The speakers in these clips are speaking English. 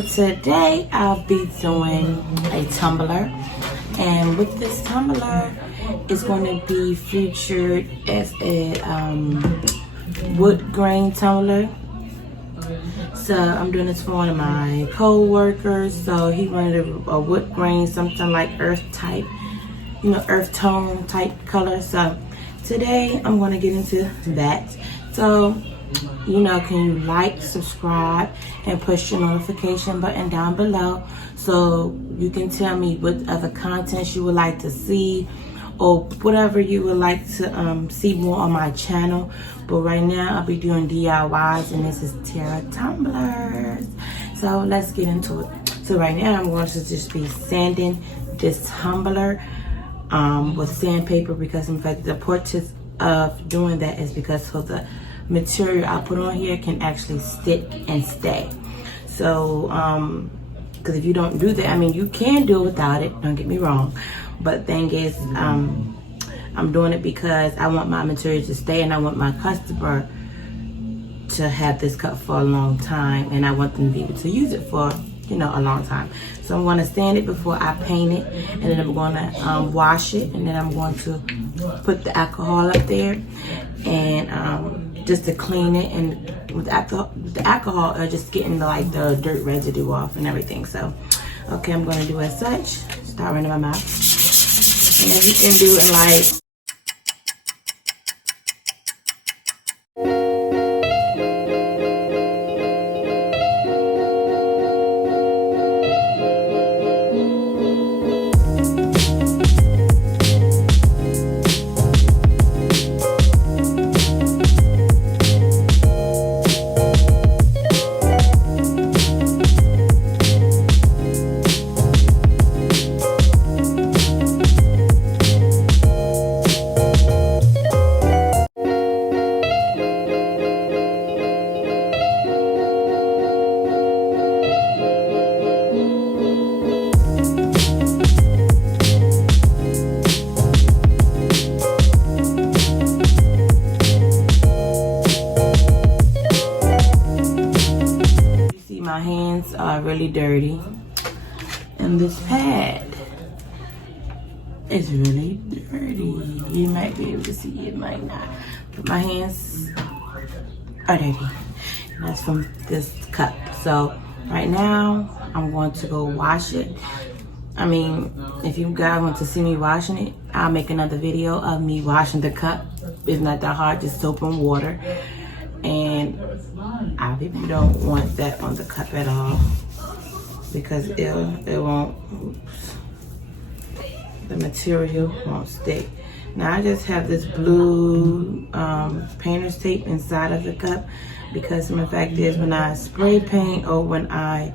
So today I'll be doing a tumbler, and with this tumbler it's going to be featured as a wood grain tumbler. So I'm doing this for one of my co-workers. So he wanted a wood grain, something like earth type, earth tone type color. So today I'm going to get into that. So can you like, subscribe, and push your notification button down below so you can tell me what other contents you would like to see or whatever you would like to see more on my channel. But right now I'll be doing DIYs, and this is Terra tumblers. So let's get into it. So right now I'm going to just be sanding this tumbler with sandpaper, because in fact the purpose of doing that is because of the material I put on here can actually stick and stay. So because if you don't do that, I mean, you can do it without it, don't get me wrong, but the thing is, I'm doing it because I want my material to stay, and I want my customer to have this cup for a long time, and I want them to be able to use it for a long time. So I'm going to sand it before I paint it, and then I'm going to wash it, and then I'm going to put the alcohol up there, and just to clean it, and with the alcohol just getting like the dirt residue off and everything. So okay, I'm going to do as such. Start running my mouth, and you can do it like my hands are really dirty, and this pad is really dirty. You might be able to see it, might not, but my hands are dirty. And that's from this cup. So right now I'm going to go wash it. I mean, if you guys want to see me washing it, I'll make another video of me washing the cup. It's not that hard, just soap and water. And I really don't want that on the cup at all, because it won't, the material won't stick. Now I just have this blue painter's tape inside of the cup, because the fact is, when I spray paint or when I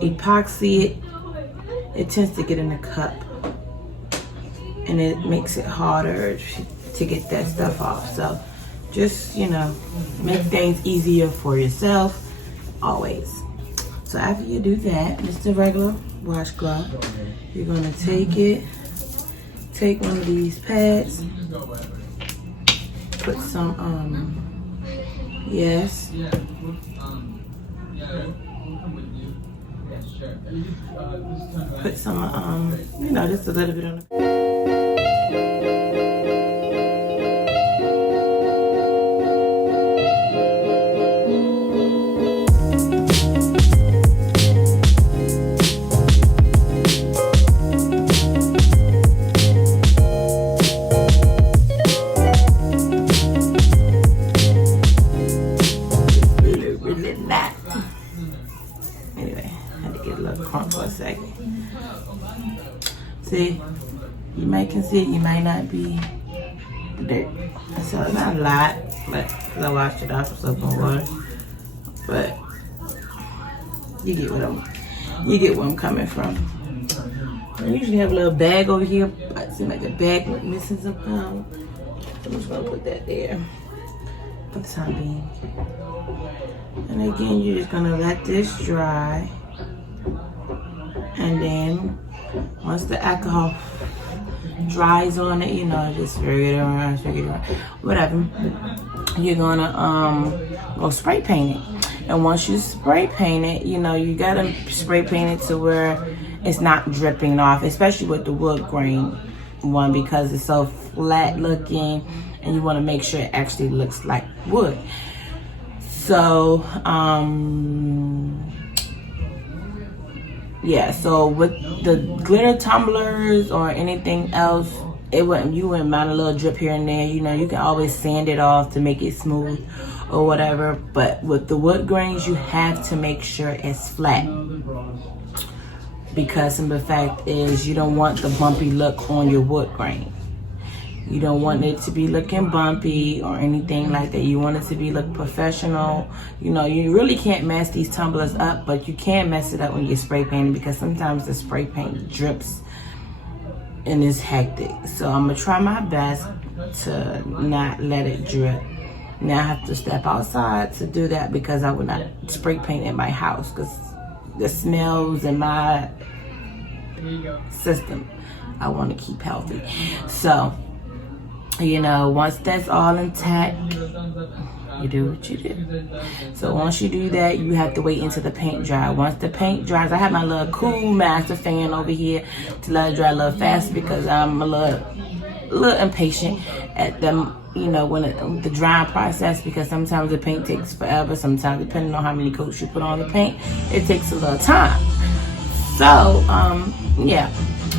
epoxy it tends to get in the cup, and it makes it harder to get that stuff off. So just, make things easier for yourself, always. So after you do that, just a regular washcloth, you're gonna take one of these pads, put some, put some, just a little bit on the for a second. See, you might can see it, you might not be dirt. So it's not a lot, but because I washed it off with soap and water. But you get where I'm coming from. I usually have a little bag over here. It seems like the bag was missing somehow. So I'm just gonna put that there for the time being. And again, you're just gonna let this dry. And then once the alcohol dries on it, you know, just swirl it around, whatever. You're gonna go spray paint it. And once you spray paint it, you know, you gotta spray paint it to where it's not dripping off, especially with the wood grain one, because it's so flat looking and you want to make sure it actually looks like wood. So yeah, so with the glitter tumblers or anything else, you wouldn't mind a little drip here and there. You know, you can always sand it off to make it smooth or whatever, but with the wood grains you have to make sure it's flat, because the fact is you don't want the bumpy look on your wood grain. You don't want it to be looking bumpy or anything like that. You want it to look professional. You know, you really can't mess these tumblers up, but you can mess it up when you're spray painting, because sometimes the spray paint drips and it's hectic. So I'm gonna try my best to not let it drip. Now I have to step outside to do that, because I would not spray paint in my house, because the smells in my system I want to keep healthy. So, you know, once that's all intact, you do what you do. So once you do that, you have to wait until the paint dries. Once the paint dries, I have my little cool master fan over here to let it dry a little faster, because I'm a little impatient at them, you know, when the drying process, because sometimes the paint takes forever. Sometimes, depending on how many coats you put on the paint, it takes a little time. So yeah,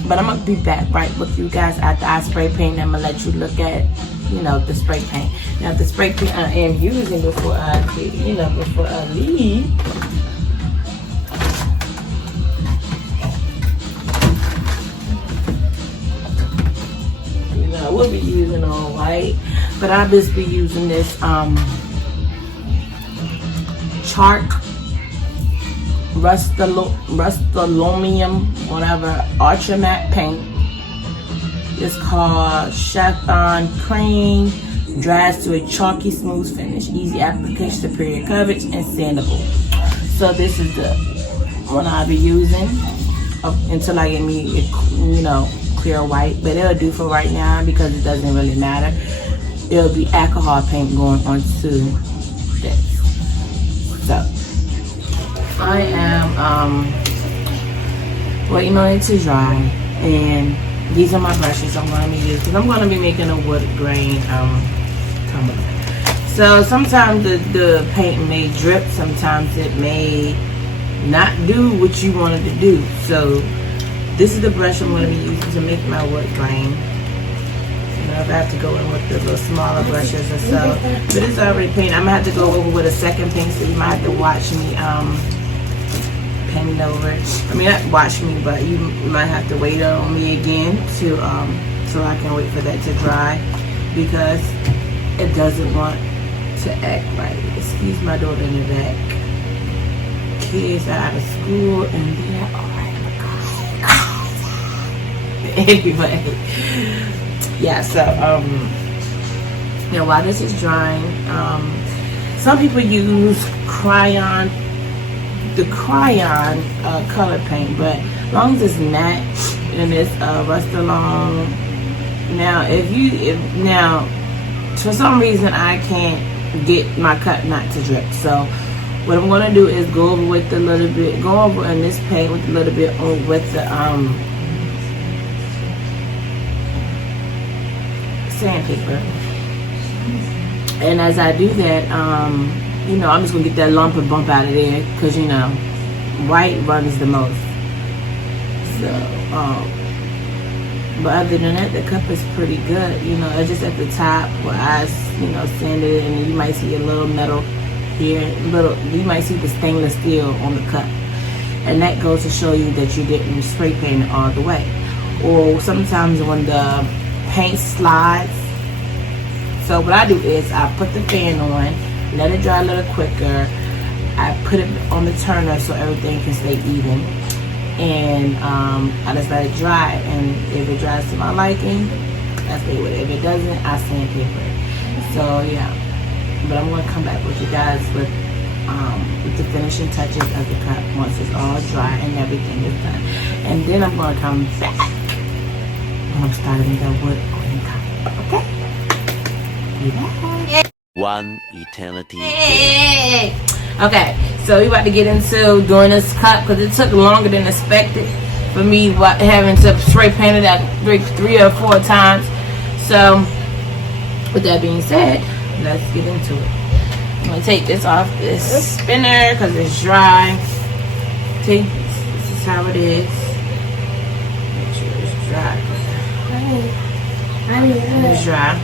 but I'm gonna be back right with you guys after I spray paint. I'm gonna let you look at, you know, the spray paint. Now the spray paint I am using before I leave, you know, I will be using all white, but I'll just be using this Chark Rust-Oleum, whatever, Ultra Matte paint. It's called Chiffon Cream. Dries to a chalky smooth finish. Easy application, superior coverage, and sandable. So this is the one I'll be using until I get me, you know, clear white. But it'll do for right now, because it doesn't really matter. It'll be alcohol paint going onto this. So I am waiting on it to dry, and these are my brushes I'm going to use, because I'm going to be making a wood grain tumbler. So sometimes the paint may drip, sometimes it may not do what you wanted to do. So this is the brush I'm going to be using to make my wood grain. You know, if I have to go in with the little smaller brushes or so, but it's already painted. I'm going to have to go over with a second paint, so you might have to watch me paint over it. I mean, not watch me, but you might have to wait on me again to so I can wait for that to dry, because it doesn't want to act right. Excuse my daughter in the back. Kids are out of school and they're alright. Anyway, yeah. So you know, while this is drying, some people use the crayon color paint, but as long as it's matte and it's Rust-Oleum. Now, now for some reason I can't get my cut not to drip, so what I'm gonna do is go over with a little bit, go over in this paint with a little bit with the sandpaper, and as I do that, you know, I'm just gonna get that lump and bump out of there, because you know, white runs the most. So but other than that, the cup is pretty good. You know, it's just at the top where I, you know, sanded it, and you might see a little metal here, you might see the stainless steel on the cup, and that goes to show you that you didn't spray paint it all the way. Or sometimes when the paint slides, so what I do is I put the fan on, let it dry a little quicker, I put it on the turner so everything can stay even, and I just let it dry, and if it dries to my liking, I stay with it. If it doesn't, I sandpaper it. So yeah, but I'm going to come back with you guys with the finishing touches of the cup once it's all dry and everything is done, and then I'm going to come back and I'm starting the wood grain cup. Okay? Be back. One eternity. Hey. Okay, so we about to get into doing this cup because it took longer than expected for me having to spray paint it out 3 or 4 times. So with that being said, let's get into it. I'm gonna take this off this spinner because it's dry. See, this is how it is. Make sure it's dry. It's dry.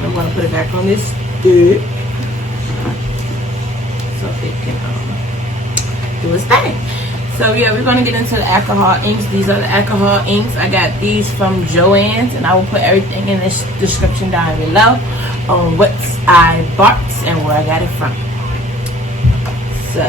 I'm gonna put it back on this stick so it can do its thing. So yeah, we're gonna get into the alcohol inks. These are the alcohol inks. I got these from Joann's, and I will put everything in the description down below on what I bought and where I got it from. So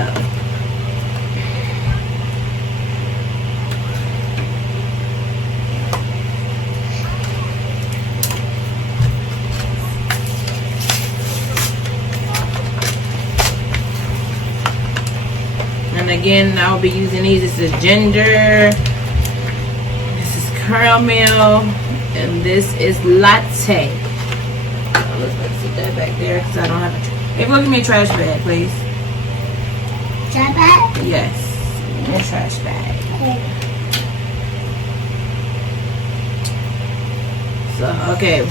and again, I'll be using these. This is ginger, this is caramel, and this is latte. Let's sit that back there because I don't have a hey, go give me a trash bag, please. Trash bag? Yes, give me a trash bag. So, okay.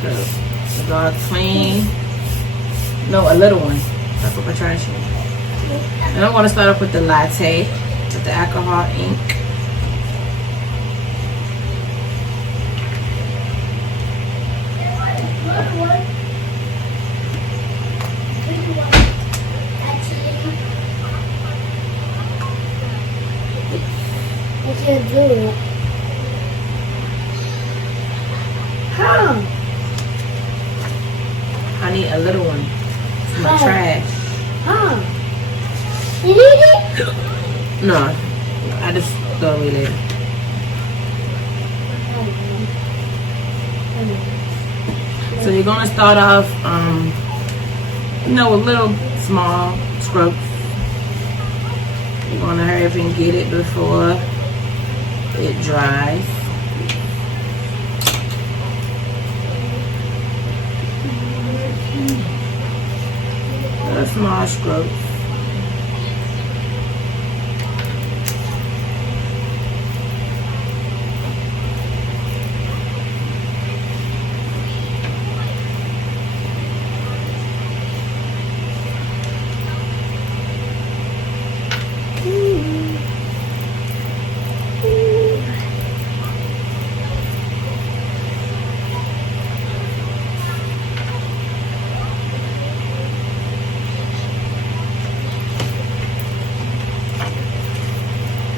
So, it's all clean. No, a little one. I put my trash in. And I'm going to start off with the latte, with the alcohol ink. I can't do it. How? I need a little one. It's my trash. How? You need it? No, I just throw it away later. So you're gonna start off, with little small scrubs. You're gonna hurry up and get it before it dries. Little small scrubs.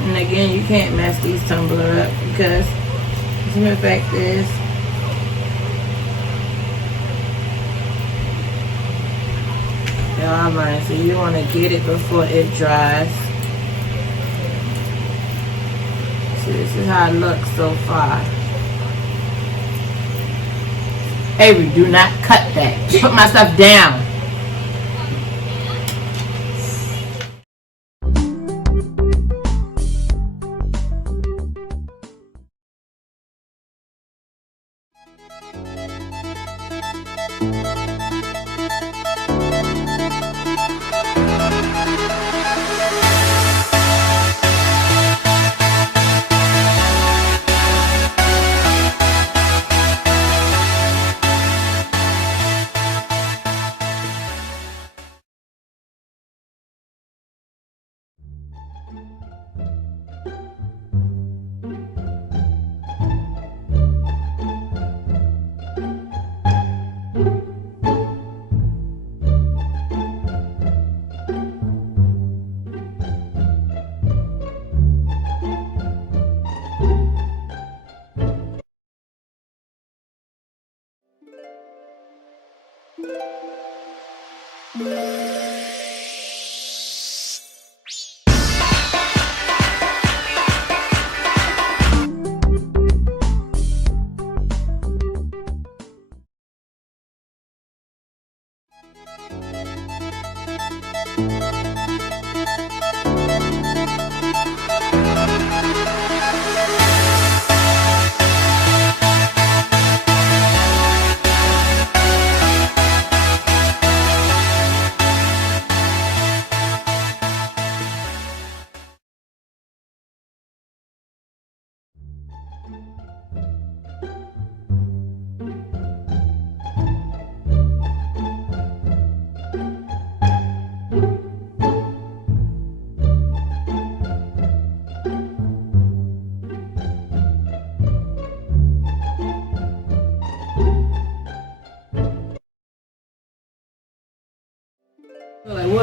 And again, you can't mess these tumbler up because, as a matter of fact, is they're all burning. So you want to get it before it dries. So this is how it looks so far. Avery, do not cut that. Put my stuff down.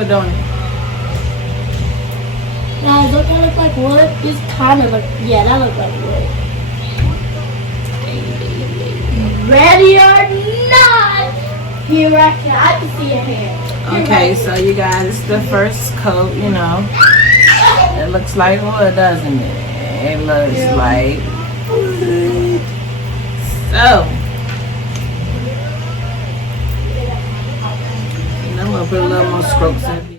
wood, don't it? Guys, don't that look like wood? This kind of look, yeah, that looks like wood. Ready or not? Here I can see your hand. Okay, so you guys, the first coat, you know, it looks like wood, doesn't it? It looks like wood. So, and I'm gonna put a little more strokes in here.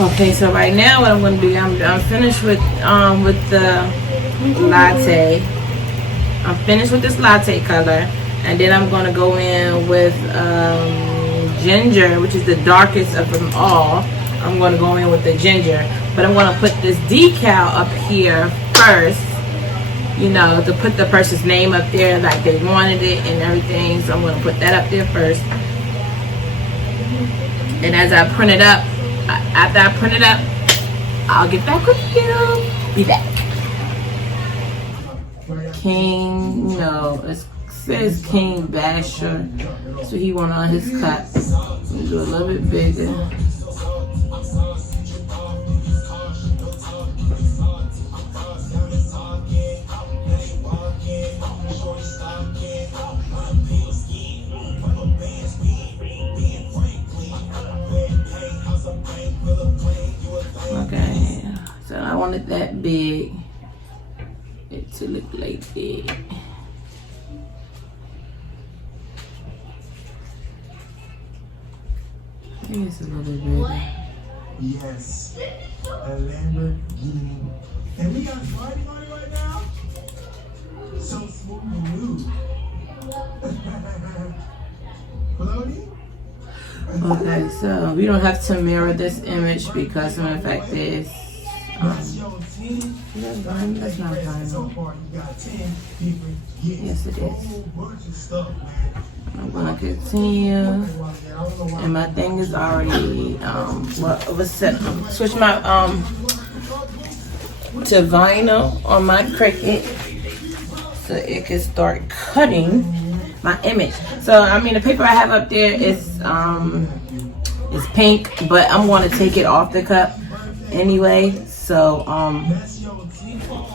Okay, so right now what I'm gonna do, I'm finished with the latte. I'm finished with this latte color, and then I'm gonna go in with ginger, which is the darkest of them all. I'm gonna go in with the ginger, but I'm gonna put this decal up here first, you know, to put the person's name up there like they wanted it and everything. So I'm gonna put that up there first, and as I print it up, after I print it up, I'll get back with you. Be back. King, no, it says King Basher. So he want on his cut. Do a little bit bigger. Okay, so I wanted that big, it to look like that. I think it's a little bit bigger. Yes, a Lamborghini. And we got party on it right now? So smooth and new. Floaty? Okay, so we don't have to mirror this image because of the fact is, That's your team. that's not So vinyl. far, you got 10 different gifts. Yes, it A is. whole bunch of stuff, man. I'm gonna continue, and my thing is already was set. Switch my to vinyl on my Cricut so it can start cutting my image. So I mean, the paper I have up there is pink, but I'm going to take it off the cup anyway. So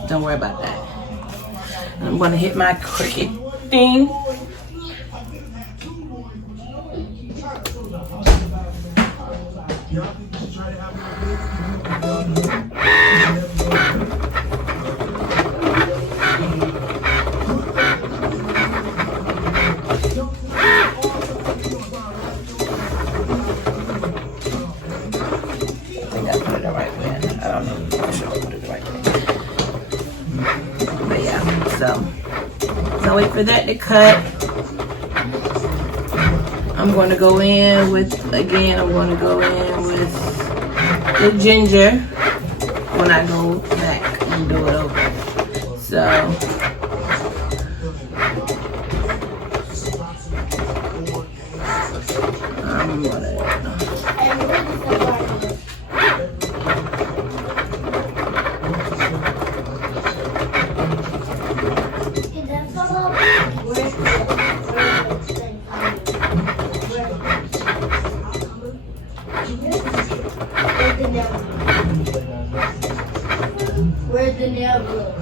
don't worry about that. I'm going to hit my Cricut thing. So wait for that to cut. I'm going to go in with, again, I'm going to go in with the ginger when I go back and do it over. So I'm going to Where's the nail glue?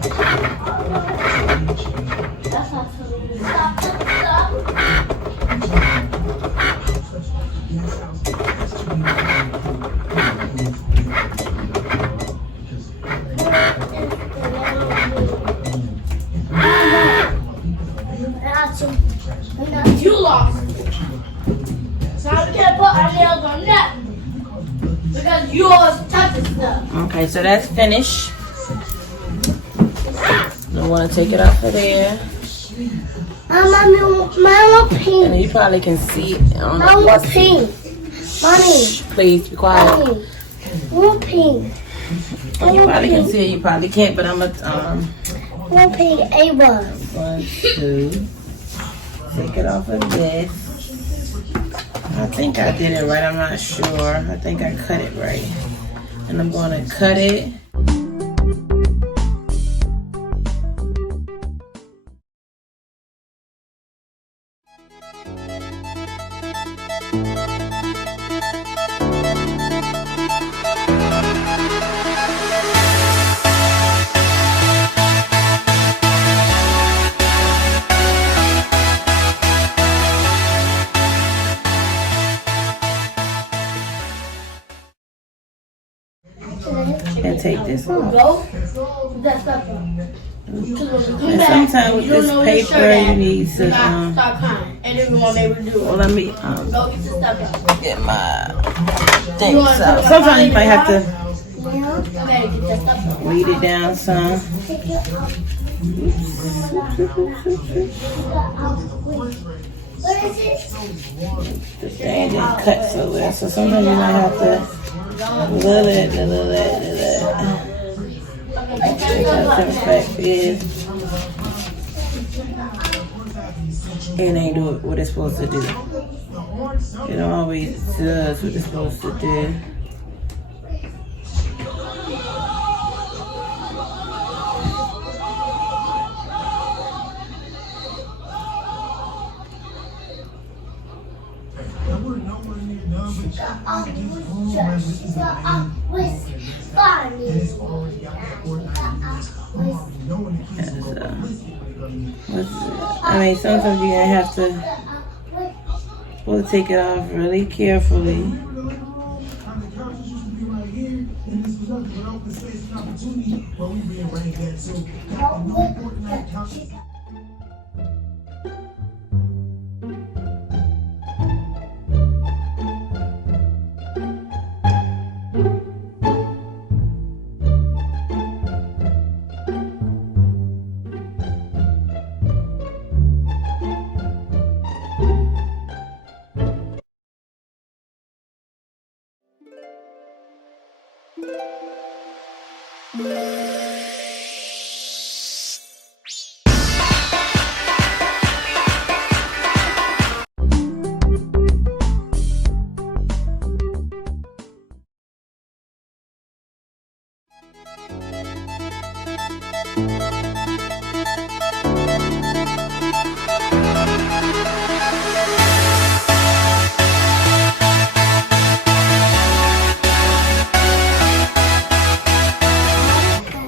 That's not so good. Stop. our nails or nothing. Because you always touching stuff. Okay, so that's finished. I want to take it off of there. Mommy, mine pink. And you probably can see it. Mine was pink. Mommy. Please be quiet. Mommy. One pink. You probably can see it. You probably can't, but I'm going to One pink. Ava. 1, 2. Take it off of this. I think I did it right. I'm not sure. I think I cut it right. And I'm going to cut it. And take this off. Go. That's stuff. And sometimes with this paper, you need to Start crying. And then we won't be able to do it. well, let me Go get your stuff out. get my things out. Sometimes you might have to Okay, get your stuff out. weed it down some. What is it? The thing didn't cut so well, so sometimes you might have to little it. Because the fact is, it ain't do what it's supposed to do. It always does what it's supposed to do. I mean, sometimes you're gonna have to take it off really carefully.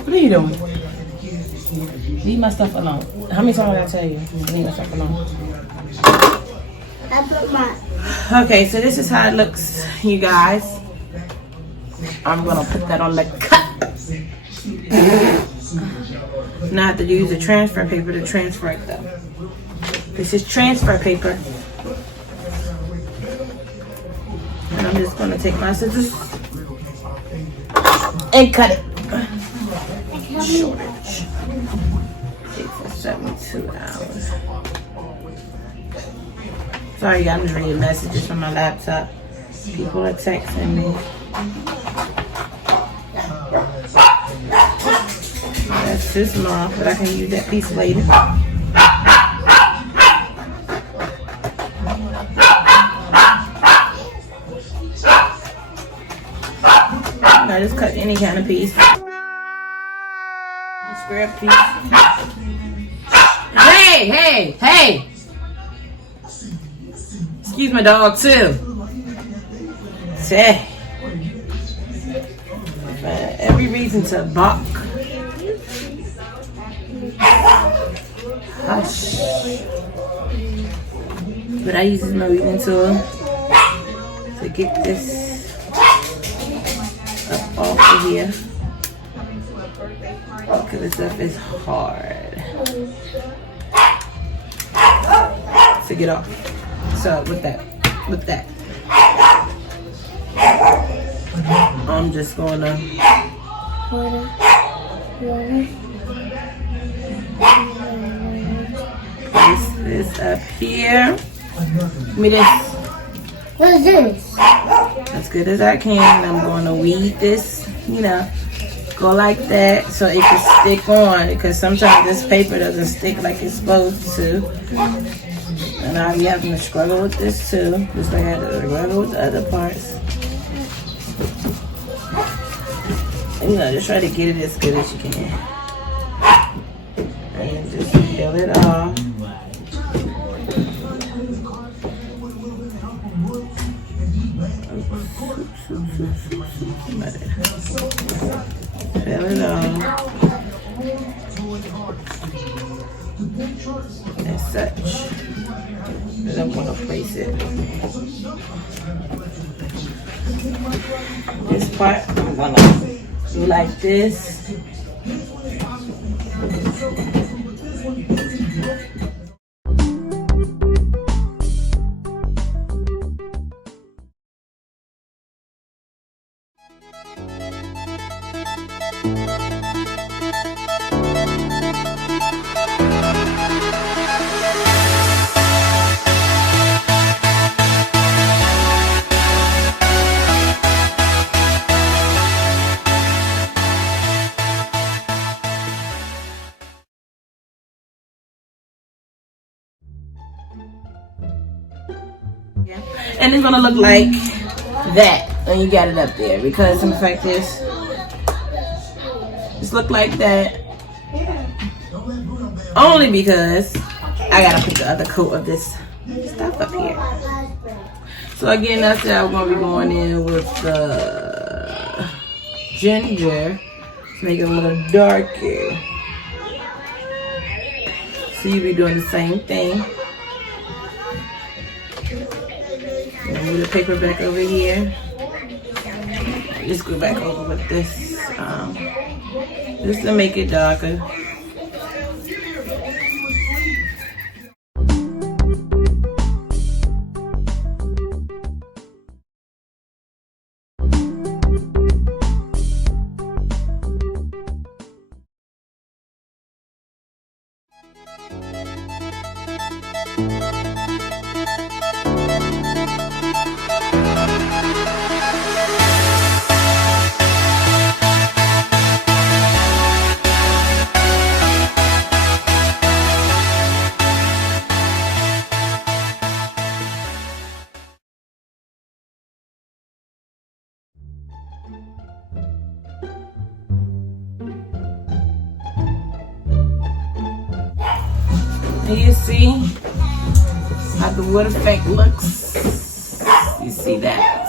What are you doing? Leave my stuff alone. How many times I gotta tell you? Leave my stuff alone. I put my. Okay, so this is how it looks, you guys. I'm gonna put that on the cut. Now I have to use the transfer paper to transfer it though. This is transfer paper. And I'm just gonna take my scissors and cut it. Shortage. Take for 72 hours. Sorry, I'm just reading messages from my laptop. People are texting me. That's too small, but I can use that piece later. I just cut any kind of piece. Square piece. Hey! Excuse my dog too. Say. Every reason to bark. Hush. But I use this moving tool to get this up off of here. Because this stuff is hard to get off. So with that. I'm just gonna place this up here. Give me this. What is this? As good as I can. I'm gonna weed this, you know, go like that so it can stick on, because sometimes this paper doesn't stick like it's supposed to. And I'll be having to struggle with this too, just like I had to struggle with the other parts. And, you know, just try to get it as good as you can. And just peel it off. Peel it off. And such. And I'm gonna place it. This part I'm gonna do like this. And it's gonna look like that when you got it up there, because in fact this just look like that only because I gotta put the other coat of this stuff up here. So again, that's how I'm gonna be going in with the ginger to make it a little darker. So you'll be doing the same thing. Move the paper back over here. Just go back over with this, just to make it darker. And you see how the wood effect looks? You see that?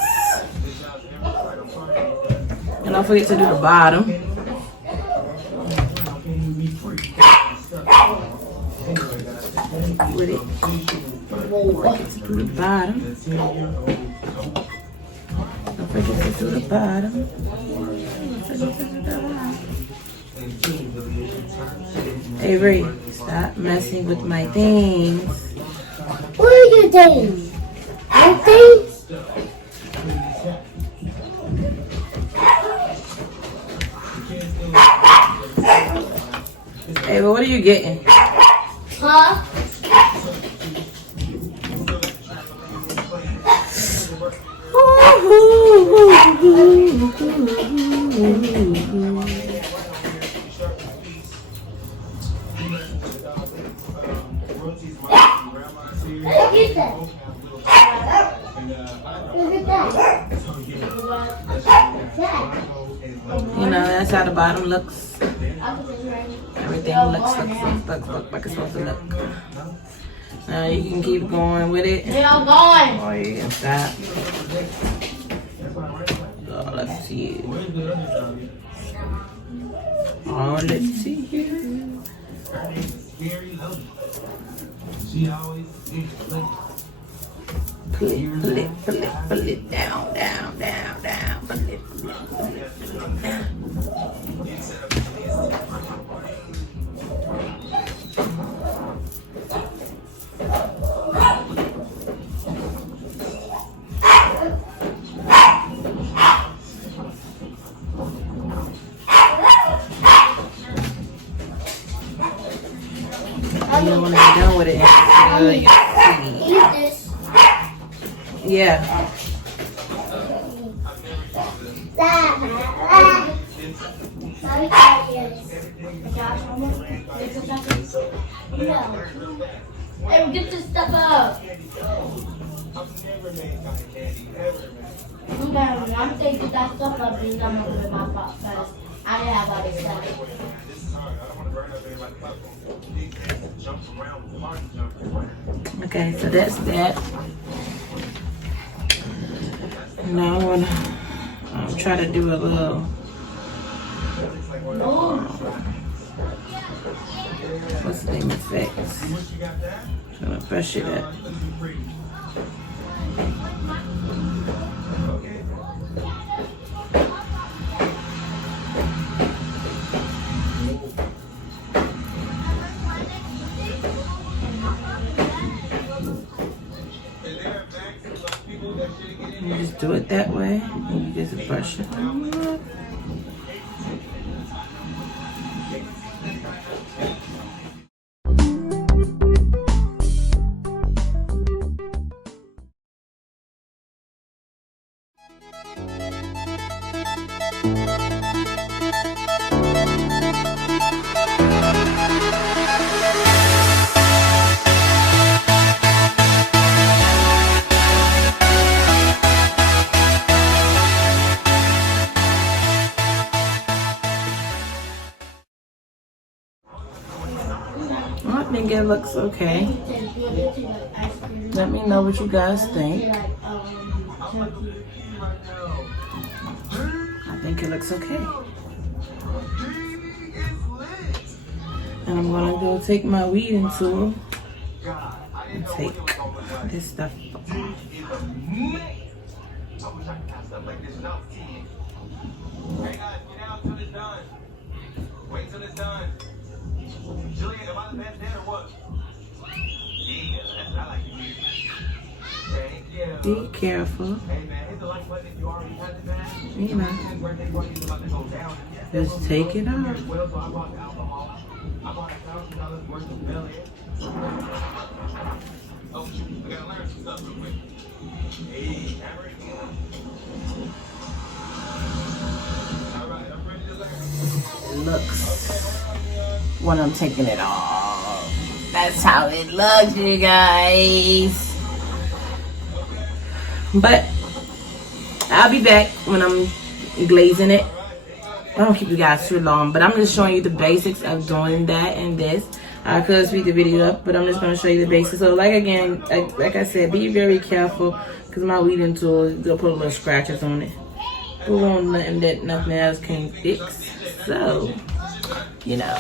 And don't forget to do the bottom. With it. Don't forget to do the bottom. Don't forget to do the bottom. Hey Ray, stop messing with my things. What are you doing? Your things? Hey, but what are you getting? Huh? Look at that. Look at that. You know, that's how the bottom looks. Everything looks like it's supposed to look. Now you can keep going with it. They're all gone. Or you can stop. So let's see. Oh, let's see here. Pull it down, pull it down. and then when I'm done with it, Eat this. yeah. Hey, get this stuff up. Okay, I'm taking that stuff up and I'm gonna put it in my pot because I didn't have all this stuff. Okay, so that's that. Now I'm gonna try to do a little. What's the name of effects? Trying to brush it up. You just do it that way, and you just brush it. I think it looks okay. Let me know what you guys think. I think it looks okay. And I'm gonna go take my weeding tool and take this stuff off. Wait till it's done. Julian, am I the best dad or what? Yeah, that's what I like to hear. Thank you. Be careful. Hey man, hit the like button if you already have it, man. You know, His birthday party is about to go down. just take it off. Well, so I bought the alcohol. I bought $1,000 worth of Bel Air. Oh shoot, I gotta learn some stuff real quick. Hey, hammer it again. All right, I'm ready to learn. It looks when I'm taking it off. That's how it looks, you guys. But I'll be back when I'm glazing it. I don't keep you guys too long, but I'm just showing you the basics of doing that and this. I could speed the video up, but I'm just gonna show you the basics. So like I said, be very careful because my weeding tool, they'll put little scratches on it. It won't nothing that nothing else can fix. So, you know.